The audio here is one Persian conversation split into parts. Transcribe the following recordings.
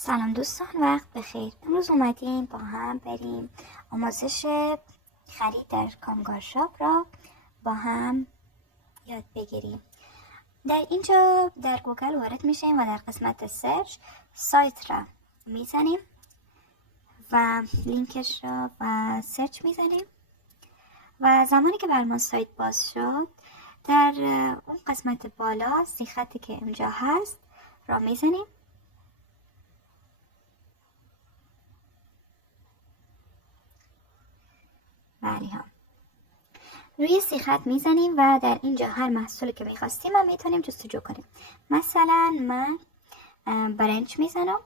سلام دوستان، وقت بخیر. امروز اومدیم با هم بریم آموزش خرید در کانگار شاپ را با هم یاد بگیریم. در اینجا در گوگل وارد میشیم و در قسمت سرچ سایت را میزنیم و لینکش را و سرچ میزنیم و زمانی که بر ما سایت باز شد در اون قسمت بالا سی خطی که اونجا هست را میزنیم. روی سی خط میزنیم و در اینجا هر محصولی که میخواستیم هم میتونیم جستجو کنیم. مثلا من برنج میزنم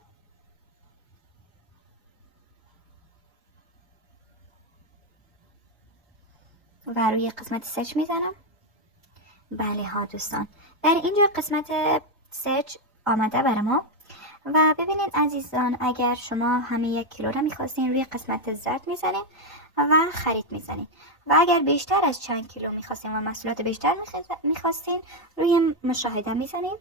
و روی قسمت سرچ میزنم. بله ها دوستان، در اینجا قسمت سرچ آمده برای ما و ببینید عزیزان، اگر شما همه 1 کیلو را میخواستین روی قسمت زرد میزنید و خرید میزنید و اگر بیشتر از چند کیلو میخواستین و محصولات بیشتر میخواستین روی مشاهده میزنید.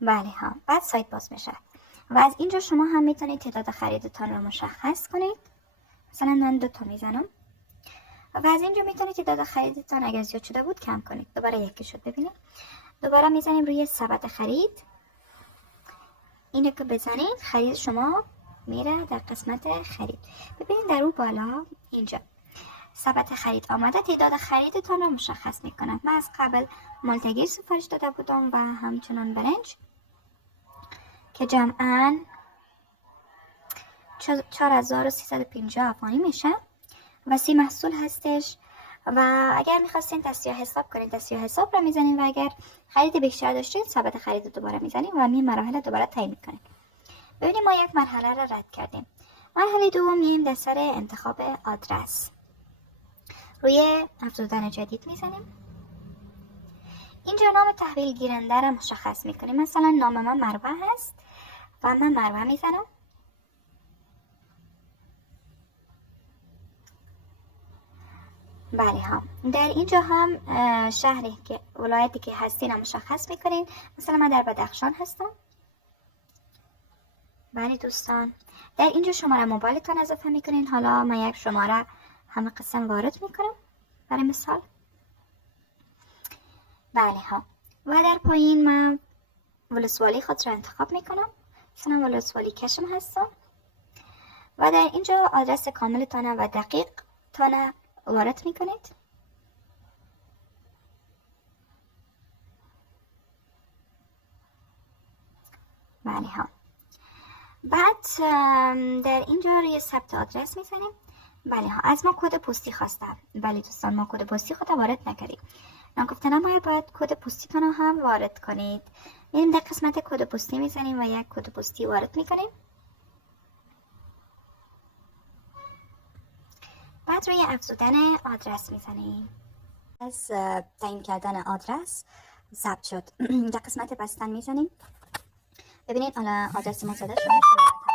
بله ها، بعد سایت باز میشه و از اینجا شما هم میتونید تعداد خریدتان رو مشخص کنید. مثلا من 2 تا میزنم و از اینجا میتونید تعداد خریدتان اگر زیاد شده بود کم کنید. دوباره 1 شد، ببینید دوباره میزنیم روی ثبت خرید. اینو که بزنید خرید شما میره در قسمت خرید. ببینید در اون بالا اینجا ثبت خرید آمده، تعداد خریدتان رو مشخص میکنه. من از قبل مالتگیر سفارش داده بودم و همچنان برنج که جمعاً 4350 افغانی میشه و 30 محصول هستش و اگر میخواستین تصحیح حساب کنید تصحیح حساب رو میزنید و اگر خرید بیشتر داشتین ثبت خرید رو دوباره میزنید و این مراحل دوباره تعیین میکنید. ببینید ما یک مرحله را رد کردیم. مرحله دوم میایم در سر انتخاب آدرس. روی افزودن جدید میزنیم. اینجا نام تحویل گیرنده را مشخص میکنیم. مثلا نام من مروه هست و من مروه میزنم. بله ها، در اینجا هم شهری که ولایتی که هستین هم مشخص میکنین. مثلا من در بدخشان هستم. بله دوستان، در اینجا شماره موبایلتان اضافه میکنین. حالا من یک شماره همه قسم وارد میکنم برای مثال. بله ها، و در پایین من ولسوالی خود را انتخاب میکنم. مثلا ولسوالی کشم هستم و در اینجا آدرس کاملتان و دقیق تان وارد میکنید. بله ها، بعد در اینجا روی ثبت آدرس میزنیم. بله ها، از ما کد پستی خواستن. بله دوستان، ما کد پستی خود وارد نکردیم. من گفتم باید کد پستی تان هم وارد کنید. میریم در قسمت کد پستی میزنیم و یک کد پستی وارد میکنیم. بعد روی افزودن آدرس میزنیم. از تعیین کردن آدرس ثبت شد. در قسمت بستن میزنیم. ببینید حالا آدرس ما زده شده،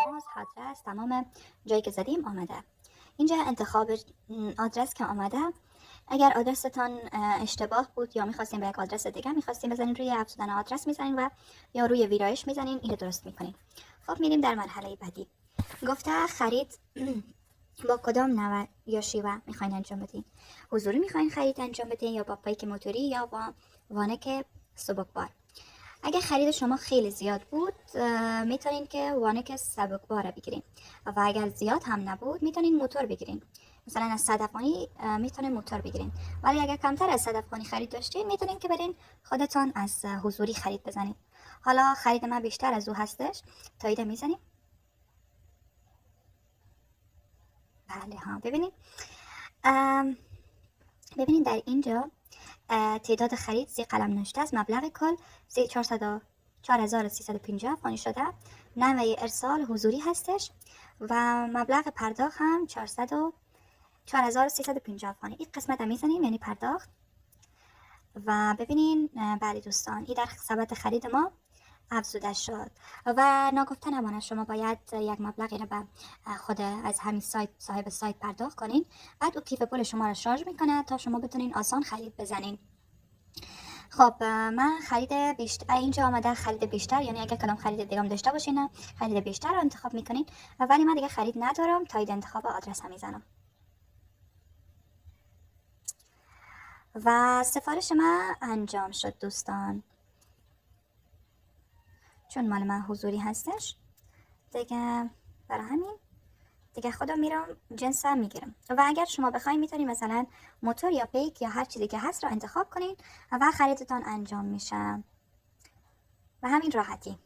تماس، آدرس، تمام جایی که زدیم آمده. اینجا انتخاب آدرس که آمده، اگر آدرستان اشتباه بود یا میخواستیم به یک آدرس دیگه میخواستیم بزنین، روی افزودن آدرس میزنین و یا روی ویرایش میزنین، اینو درست میکنین. خب میریم در مرحله بعدی. گفته خرید با کدام نوع یا شیوه میخواین انجام بدین. حضوری میخواین خرید انجام بدین یا با پایک موتوری یا با وانک سبکبار. اگر خرید شما خیلی زیاد بود میتونین که وانک سبکبار بگیرین و اگر زیاد هم نبود میتونین موتور بگیرین. مثلا از 100 افغانی میتونین موتور بگیرین، ولی اگر کمتر از 100 افغانی خرید داشتین میتونین که برین خودتان از حضوری خرید بزنید. حالا خرید ما بیشتر از او هستش، تایید میزنیم. بله ها، ببینید در اینجا تعداد خرید زی قلم نوشته است. مبلغ کل 4350 افغانی شده. نوع ارسال حضوری هستش و مبلغ پرداخت هم 4350 افغانی. این قسمت هم میزنیم یعنی پرداخت و ببینین. بله دوستان، این در ثبت خرید ما افزوده شد و ناگفته نمانه شما باید یک مبلغی را به خود از همین سایت صاحب سایت پرداخت کنین. بعد او کیف پول شما را شارژ میکنه تا شما بتونین آسان خرید بزنین. خب من خرید بیشتر اینجا آمده، خرید بیشتر، یعنی اگر کدام خرید دیگه هم داشته باشین خرید بیشتر رو انتخاب میکنین، ولی من دیگه خرید ندارم. تایید انتخاب آدرس هم میزنم و سفارش من انجام شد دوستان. چون مال من حضوری هستش دیگه، برای همین دیگه خودم میرم جنسم میگیرم. و اگر شما بخواید میتونید مثلا موتور یا پیک یا هر چیزی که هست رو انتخاب کنین و خریدتان انجام میشه و همین راحتی.